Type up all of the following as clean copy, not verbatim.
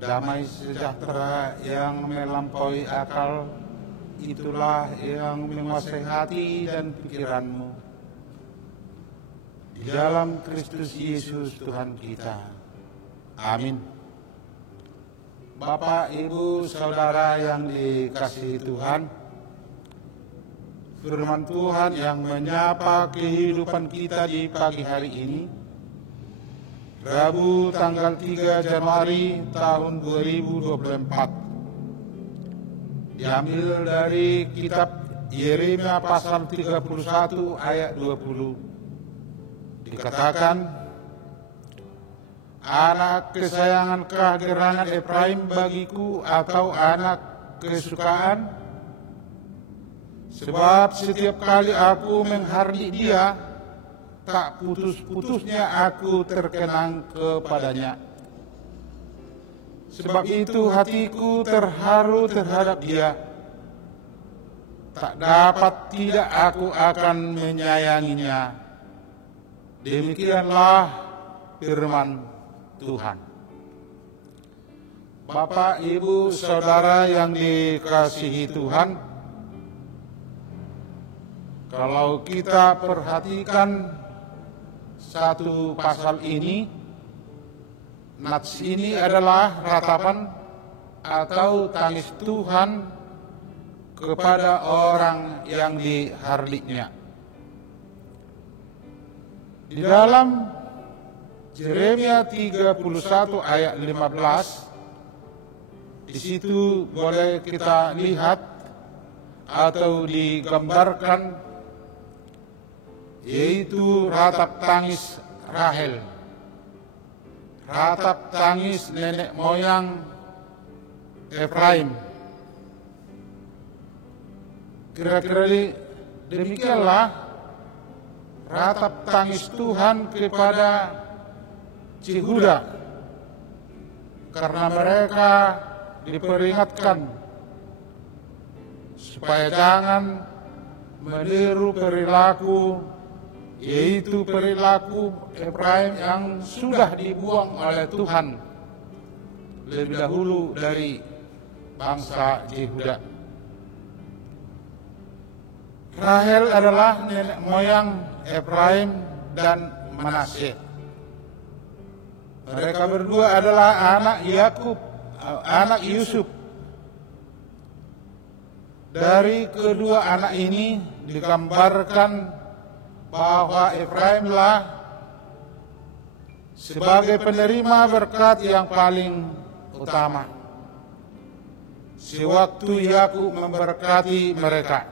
Damai sejahtera yang melampaui akal, itulah yang menguasai hati dan pikiranmu. Di dalam Kristus Yesus Tuhan kita. Amin. Bapak, Ibu, Saudara yang dikasihi Tuhan, firman Tuhan yang menyapa kehidupan kita di pagi hari ini, Rabu tanggal 3 Januari tahun 2024, diambil dari kitab Yeremia pasal 31 ayat 20. Dikatakan, anak kesayangankah gerangan Efraim bagiku, atau anak kesukaan? Sebab setiap kali aku menghardik dia, tak putus-putusnya aku terkenang kepadanya. Sebab itu hatiku terharu terhadap dia. Tak dapat tidak aku akan menyayanginya. Demikianlah firman Tuhan. Bapak, Ibu, Saudara yang dikasihi Tuhan, kalau kita perhatikan satu pasal ini, nats ini adalah ratapan atau tangis Tuhan kepada orang yang dihardiknya. Di dalam Yeremia 31 ayat 15, di situ boleh kita lihat atau digambarkan, yaitu ratap tangis Rahel, ratap tangis nenek moyang Efraim. Kira-kira demikianlah ratap tangis Tuhan kepada Yehuda, karena mereka diperingatkan supaya jangan meniru perilaku, yaitu perilaku Efraim yang sudah dibuang oleh Tuhan lebih dahulu dari bangsa Yehuda. Rahel adalah nenek moyang Efraim dan Manasye. Mereka berdua adalah anak Yakub, anak Yusuf. Dari kedua anak ini digambarkan bahwa Efraimlah sebagai penerima berkat yang paling utama, sewaktu Yakub memberkati mereka.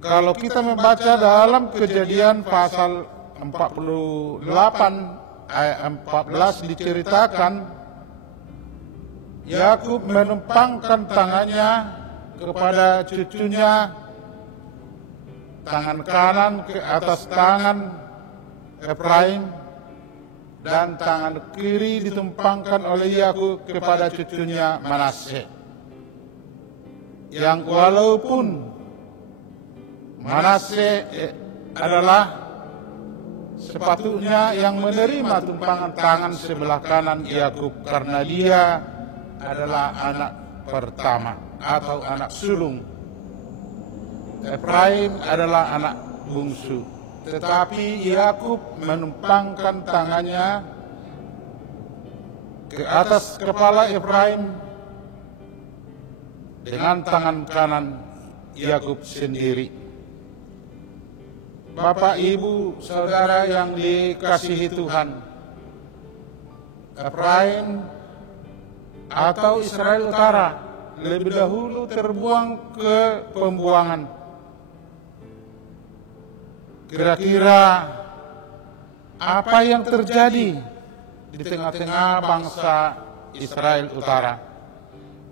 Kalau kita membaca dalam Kejadian pasal 48 ayat 14, diceritakan Yakub menumpangkan tangannya kepada cucunya, tangan kanan ke atas tangan Efraim, dan tangan kiri ditumpangkan oleh Yakub kepada cucunya Manasye. Yang walaupun Manasye adalah sepatutnya yang menerima tumpangan tangan sebelah kanan Yakub karena dia adalah anak pertama atau anak sulung. Efraim adalah anak bungsu, tetapi Yakub menumpangkan tangannya ke atas kepala Efraim dengan tangan kanan Yakub sendiri. Bapak, Ibu, Saudara yang dikasihi Tuhan, Efraim atau Israel Utara lebih dahulu terbuang ke pembuangan. Kira-kira apa yang terjadi di tengah-tengah bangsa Israel Utara?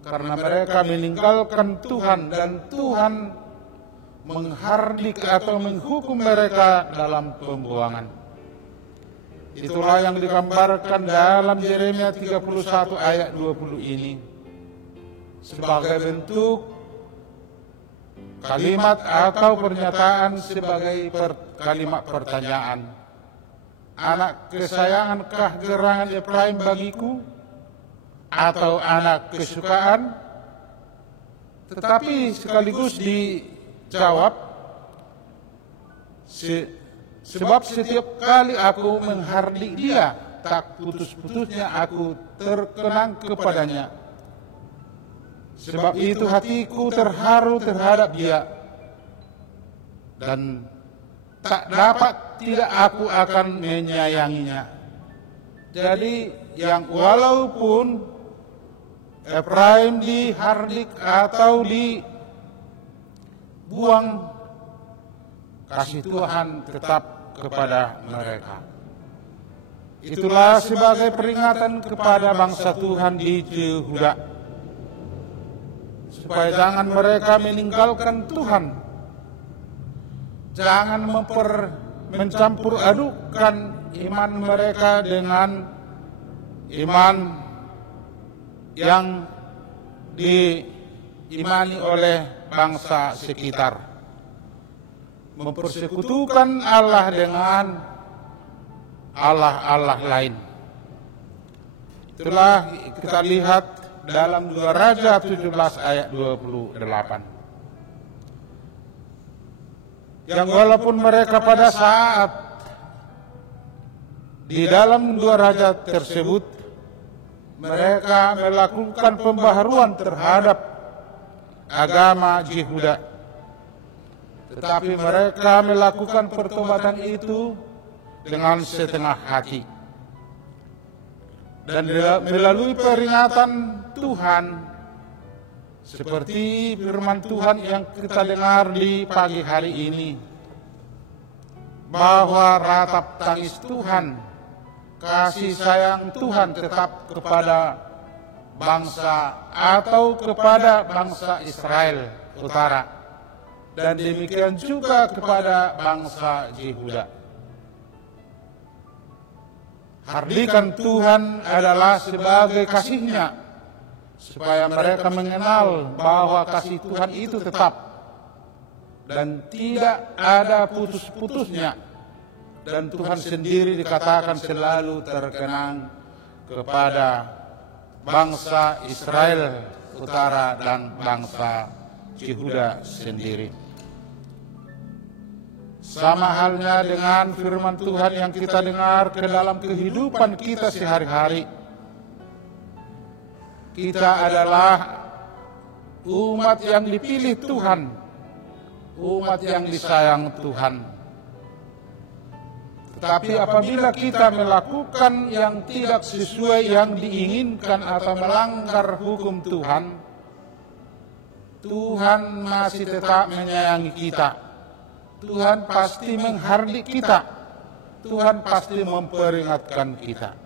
Karena mereka meninggalkan Tuhan dan Tuhan menghardik atau menghukum mereka dalam pembuangan. Itulah yang digambarkan dalam Yeremia 31 ayat 20 ini sebagai bentuk kalimat atau pernyataan sebagai kalimat pertanyaan. Anak kesayangankah gerangan Efraim bagiku atau anak kesukaan? Tetapi sekaligus dijawab, sebab setiap kali aku menghardik dia, tak putus-putusnya aku terkenang kepadanya. Sebab itu hatiku terharu terhadap dia, dan tak dapat tidak aku akan menyayanginya. Jadi yang walaupun Efraim dihardik atau dibuang, kasih Tuhan tetap kepada mereka. Itulah sebagai peringatan kepada bangsa Tuhan di Yehuda, supaya jangan mereka meninggalkan Tuhan, jangan mencampur adukan iman mereka dengan iman yang diimani oleh bangsa sekitar, mempersekutukan Allah dengan Allah-Allah lain. Itulah kita lihat dalam 2 Raja 17 ayat 28. Yang walaupun mereka pada saat di dalam 2 Raja tersebut mereka melakukan pembaharuan terhadap agama Yehuda, tetapi mereka melakukan pertobatan itu dengan setengah hati. Dan melalui peringatan Tuhan, seperti firman Tuhan yang kita dengar di pagi hari ini, bahwa ratap tangis Tuhan, kasih sayang Tuhan tetap kepada bangsa atau kepada bangsa Israel Utara, dan demikian juga kepada bangsa Yehuda. Hardikan Tuhan adalah sebagai kasih-Nya, supaya mereka mengenal bahwa kasih Tuhan itu tetap dan tidak ada putus-putusnya, dan Tuhan sendiri dikatakan selalu terkenang kepada bangsa Israel Utara dan bangsa Yehuda sendiri. Sama halnya dengan firman Tuhan yang kita dengar ke dalam kehidupan kita sehari-hari. Kita adalah umat yang dipilih Tuhan, umat yang disayang Tuhan. Tetapi apabila kita melakukan yang tidak sesuai yang diinginkan atau melanggar hukum Tuhan, Tuhan masih tetap menyayangi kita. Tuhan pasti menghardik kita. Tuhan pasti memperingatkan kita.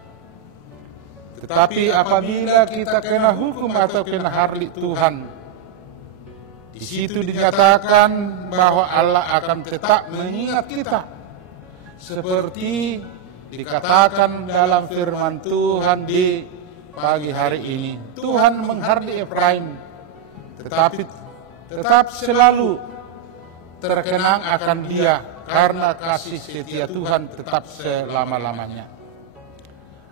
Tetapi apabila kita kena hukum atau kena hardik Tuhan, di situ dinyatakan bahwa Allah akan tetap mengingat kita, seperti dikatakan dalam firman Tuhan di pagi hari ini, Tuhan menghardik Efraim, tetapi tetap selalu terkenang akan dia karena kasih setia Tuhan tetap selama-lamanya.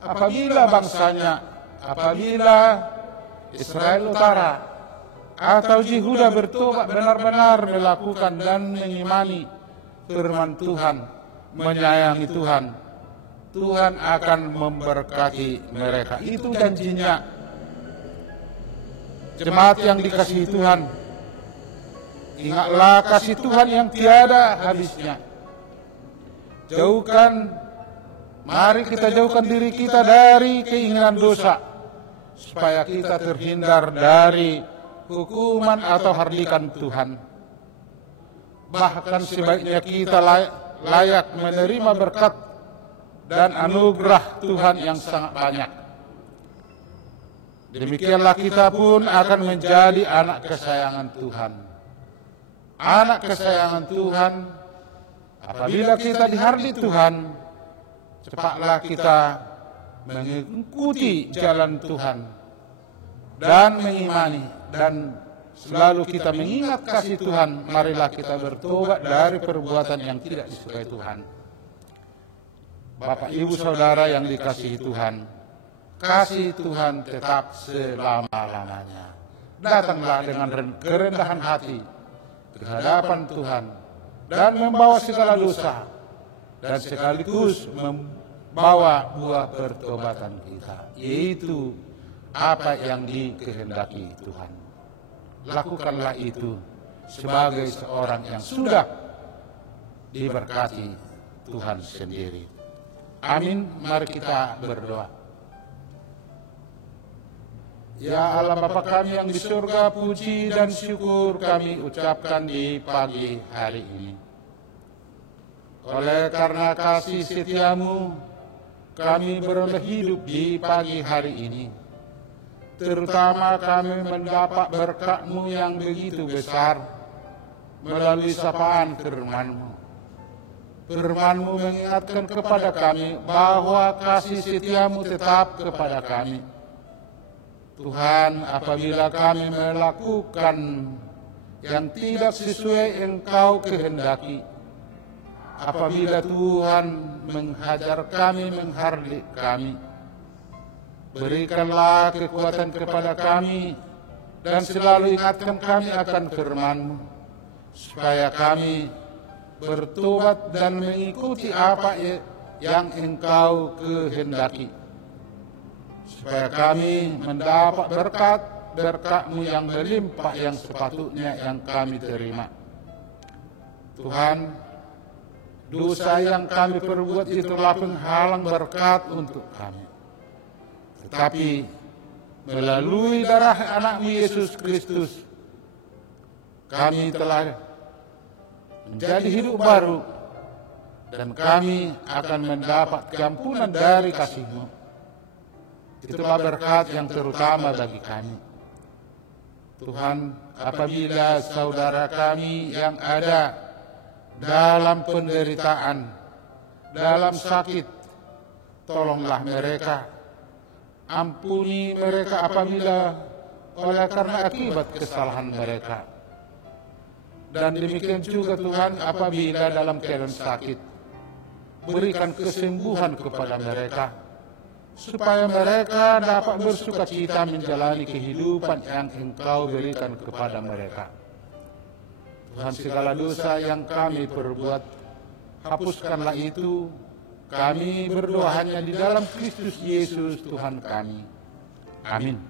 Apabila bangsanya, apabila Israel Utara atau Yehuda bertobat benar-benar melakukan dan mengimani firman Tuhan, menyayangi Tuhan, Tuhan akan memberkati mereka. Itu janjinya. Jemaat yang dikasihi Tuhan, ingatlah kasih Tuhan yang tiada habisnya. Mari kita jauhkan diri kita dari keinginan dosa, supaya kita terhindar dari hukuman atau hardikan Tuhan. Bahkan sebaiknya kita layak menerima berkat dan anugerah Tuhan yang sangat banyak. Demikianlah kita pun akan menjadi anak kesayangan Tuhan. Anak kesayangan Tuhan, apabila kita dihardik Tuhan, cepatlah kita mengikuti jalan Tuhan dan mengimani, dan selalu kita mengingat kasih Tuhan. Marilah kita bertobat dari perbuatan yang tidak disukai Tuhan. Bapak, Ibu, Saudara yang dikasihi Tuhan, kasih Tuhan tetap selama-lamanya. Datanglah dengan kerendahan hati ke hadapan Tuhan dan membawa segala dosa, dan sekaligus membawa buah pertobatan kita, yaitu apa yang dikehendaki Tuhan. Lakukanlah itu sebagai seorang yang sudah diberkati Tuhan sendiri. Amin. Mari kita berdoa. Ya Allah Bapa kami yang di surga, puji dan syukur kami ucapkan di pagi hari ini. Oleh karena kasih setiamu, kami beroleh hidup di pagi hari ini. Terutama kami mendapat berkat-Mu yang begitu besar melalui sapaan firman-Mu. Firman-Mu mengingatkan kepada kami bahwa kasih setiamu tetap kepada kami. Tuhan, apabila kami melakukan yang tidak sesuai Engkau kehendaki, apabila Tuhan menghajar kami, menghardik kami, berikanlah kekuatan kepada kami dan selalu ingatkan kami akan firman-Mu, supaya kami bertobat dan mengikuti apa yang Engkau kehendaki, supaya kami mendapat berkat-Mu yang melimpah yang sepatutnya yang kami terima. Tuhan, dosa yang kami perbuat itulah penghalang berkat untuk kami. Tetapi melalui darah anak-Mu Yesus Kristus, kami telah menjadi hidup baru, dan kami akan mendapat keampunan dari kasih-Mu. Itulah berkat yang terutama bagi kami. Tuhan, apabila saudara kami yang ada dalam penderitaan, dalam sakit, tolonglah mereka. Ampuni mereka apabila oleh karena akibat kesalahan mereka. Dan demikian juga Tuhan, apabila dalam keadaan sakit, berikan kesembuhan kepada mereka, supaya mereka dapat bersukacita menjalani kehidupan yang Engkau berikan kepada mereka. Tuhan, segala dosa yang kami perbuat, hapuskanlah itu. Kami berdoa hanya di dalam Kristus Yesus Tuhan kami. Amin.